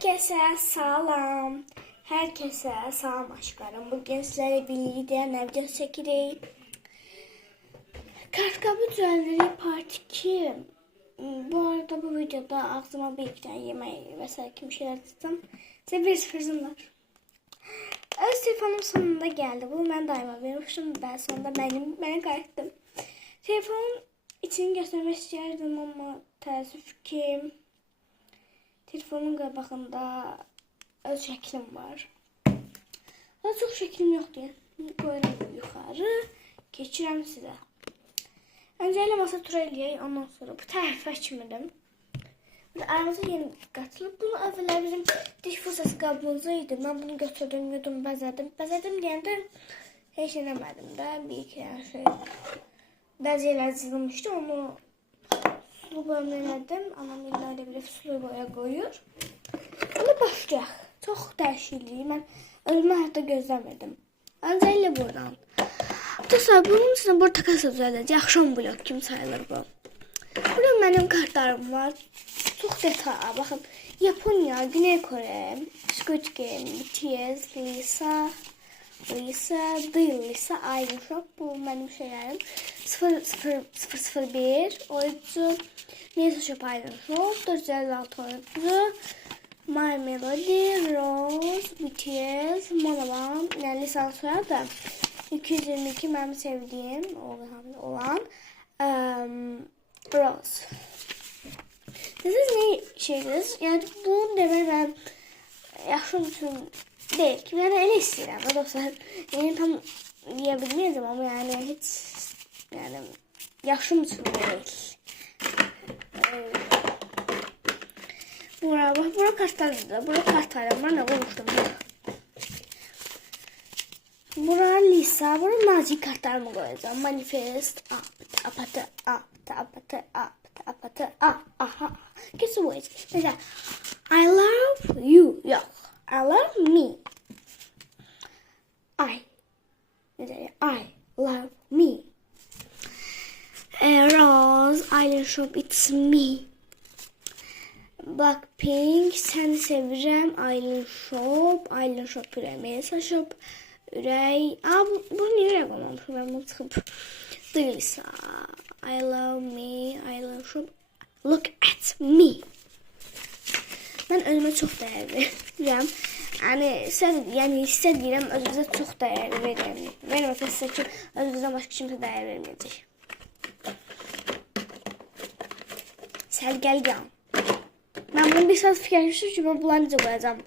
Herkese salam. Herkese salam aşklarım. Bugün sizlerle birlikte ne video çekeceğim? Kartkabı düzenleri part 2. Bu arada bu videoda ağzıma bir iki tane yemeği vesaire gibi şeyler tuttum. Size bir sürprizim var. Öz telefonum sonunda geldi. Bunu ben daima vermiştim. Ben sonunda beni kaybettim. Telefonun içini göstermek isterdim ama teessüf ki telefonun qabağında öz şəklim var. Daha çox şəklim yoxdur. Qoyuram yuxarı, keçirəm sizə. Öncəliklə masa tura eləyək, ondan sonra bu tərəfə açmırım. Aramıza yeni qatılıb. Bunu əvvəllər bizim diş fırsatı qabımızda idi. Mən bunu götürdüm, yudum, bəzədim. Bəzədim deyəndə heç eləmədim də. Bir iki şey bəzəyələr cızılmışdı. Onu sulu boyamla elədim. Anam illərlə bir sulu boya qoyur. Bunu başlayaq. Çox dəyişikliyi. Mən özümü hətta gözləmirdim. Öncəliklə buradan. Dostlar, bunun üçün burada takas düzəldəcək. Axşam blok kimi sayılır bu. Burada mənim kartlarım var. Çox detay. Baxın. Yaponiya, Güney Kore, Squid Game, BTS, Lisa, Lisa, Iron Shop. Bu mənim şeylərim. 001 oyuncu, Lisa Shop, Iron Shop, 456 oyuncu, My Melody, Rose, BTS, Monoman, yani lisanslar da 222 mənim sevdiyim olan Rose. Siz ne şeydiniz? Yani bunu demək mən yaxşım üçün deyil ki, yəni elə istəyirəm. Dostlar, yəni tam deyə bilməyəcəm amma yəni heç yəni yaxşım üçün deyil. Bura bax, bura kartlardır. Bura kartlarım var, nə qoymuşdum. Bura Lisa, bura nazik kartlarımı qoyacağım. Manifest, apatı, aha. Guess what? Mesela, I love you. Yok. I love me. Mesela, I love me. Rose, Island Shop, it's me. Blackpink, seni sevirəm. Island Shop, ürək. Melisa Shop, ürək. Bunu niyə ürək olmamışım? Ben bunu çıxıb. Lisa, I love me. Island Shop, look at me. Ben özümə çox dəyər verirəm. Yəni istəyirəm özünüzə çox dəyər verirəm. Verməsə sizə ki, özünüzdən başqa kimsə dəyər verməyəcək. Sərgəli qan. Ben bunu bir saat fikirləşmişdim ki, ben bunları necə qoyacağım.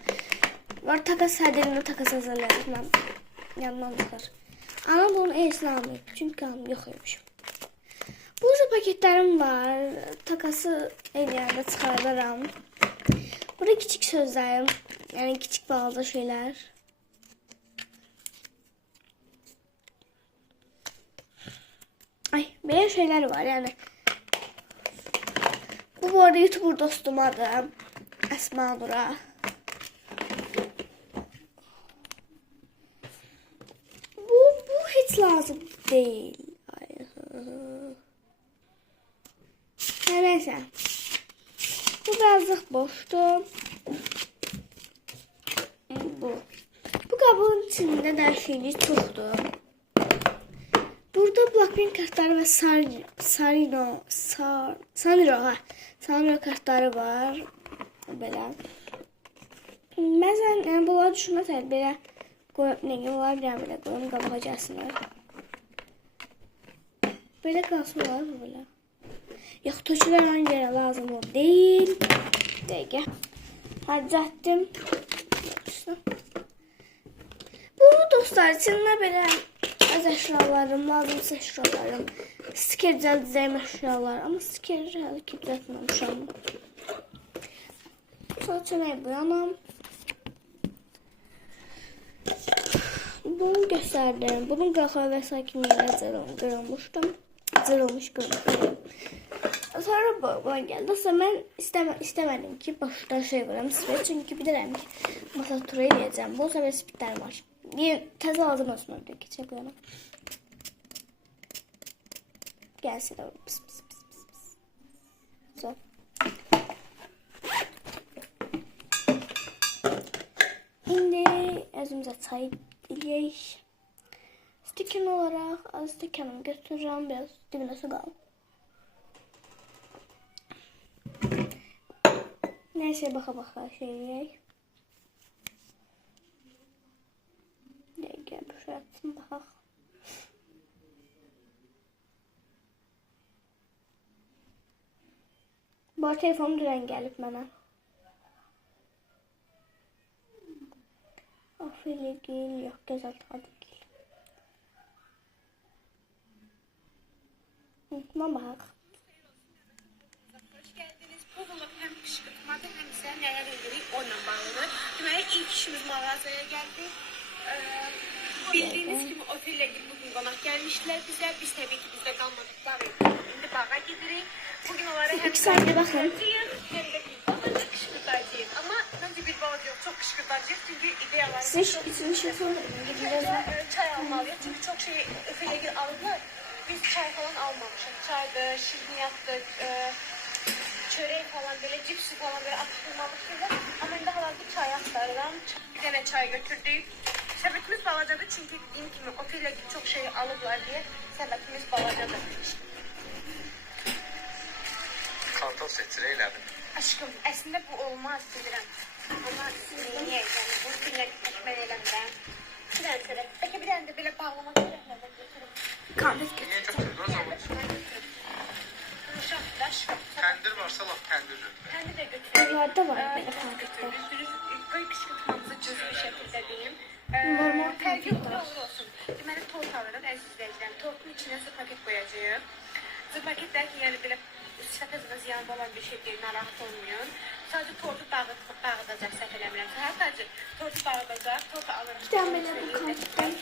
Var takas sərgəlində takas hazırlayacaq. Mən yanından çıxar. Ama bunun eysini almayıb. Çünki qanım yox olmuşum. Burada paketlerim var. Takası eləyəndə çıxardaram. Burada küçük sözlerim. Yani küçük bazı şeyler. Ay, böyle şeyler var yani. Bu arada YouTuber dostum adı Esma Nura. Bu hiç lazım değil. Neyse. Bu birazcık boştu. Bu kabın içinde de şeyli çoktu. Burada Blackpink kartları ve Sanrio kartları var. Belə. Məsələn, yəni bunları düşünməsələr belə qoyub nə gibi olar biləm belə qoyum qabağa gəlsinlər. Belə qalsın olar mı belə? Yox, tökülər hangi yerə lazım o deyil. Dəqiqə. Harcatdım. Bu dostlar içində belə az əşyalarım, lazımsa əşyalarım, stiker düzəltəcəyim əşyalar, amma stikeri hələ ki düzəltməmişəm. Sonra çönəyi boyanam. Bunu göstərdim. Bunun qıraqları və s. kimi yerə qırılmışdım. Sonra bana geldi. Dostlar mən istəmədim ki, başda şey qoyam spet. Çünki bilirəm ki, masa tura eləyəcəm. Bu sefer spitlər var. Təzə lazım olsun orada keçə qoyalım. Gəlsə də pis. So. Özümüze çay eləyək. Stəkan olaraq az stəkanımı götürürəm. Biraz dibinə su qalıb. Neyse baxa şey eləyək. Dəqiqə bir şey atsın baxaq. Bu arada telefonum dünən gəlib mənə. Afiligil yox, gözəl tadigil. Buna baxaq. Hoş geldiniz. Bu vlog hem kışkırtmadır hem ise neler edirik onunla bağlıdır. Deməli ilk işimiz mağazaya geldi. Bildiğiniz gibi otelle gidip bugün qonaq gelmişler bize. Biz tabii ki bizde kalmadık. Şimdi bağa gidirik. Bugün onlara hem kışkırtacağız hem de bir balığı kışkırtacağız. Ama bence bir balığı yok. Çok kışkırtacağız çünkü idealar. Siz için şey sorun. Çay almalıyız çünkü çok şey otelle gidip aldılar. Biz çay falan almamışız. Çaydı, şirniyattı, çörek falan böyle cipsi falan böyle atıştırmamışlar. Ama indi hal-hazırda çay aktarıram. Bir tane çay götürdük. Sepetimiz balacadır çünkü dediğim gibi otelle gidip çok şey alıblar diye sepetimiz balacadır. Kartal seçir eylədim. Aşkım aslında bu olmaz bilirəm. Ama niye yani bu otelle gitmek eləmirəm. Bir tane şöyle. Peki bir tane de böyle bağlamak üzerine götürürüm. Kahve Niyə götürdün o zaman? Təndir varsa laf təndir götür. Kendi de götürüyorum. Evlerde var böyle Biz paketler. götürdük. Koy kışkırtmamızı cüz bir şekilde diyeyim. Normal Tercih paketler. olur olsun. Deməli tort alırıq əziz izləyicilər. Tortun içine zır paket koyacağıq. Zır paketlər ki yəni belə səfəzə ziyanlı olan bir şey deyil, narahat olmayın. Sadece tortu dağıdacaq səhv eləmirəm. Hər sadəcə tortu dağıdacaq, tortu alırıq. Bir tane böyle bu karttan.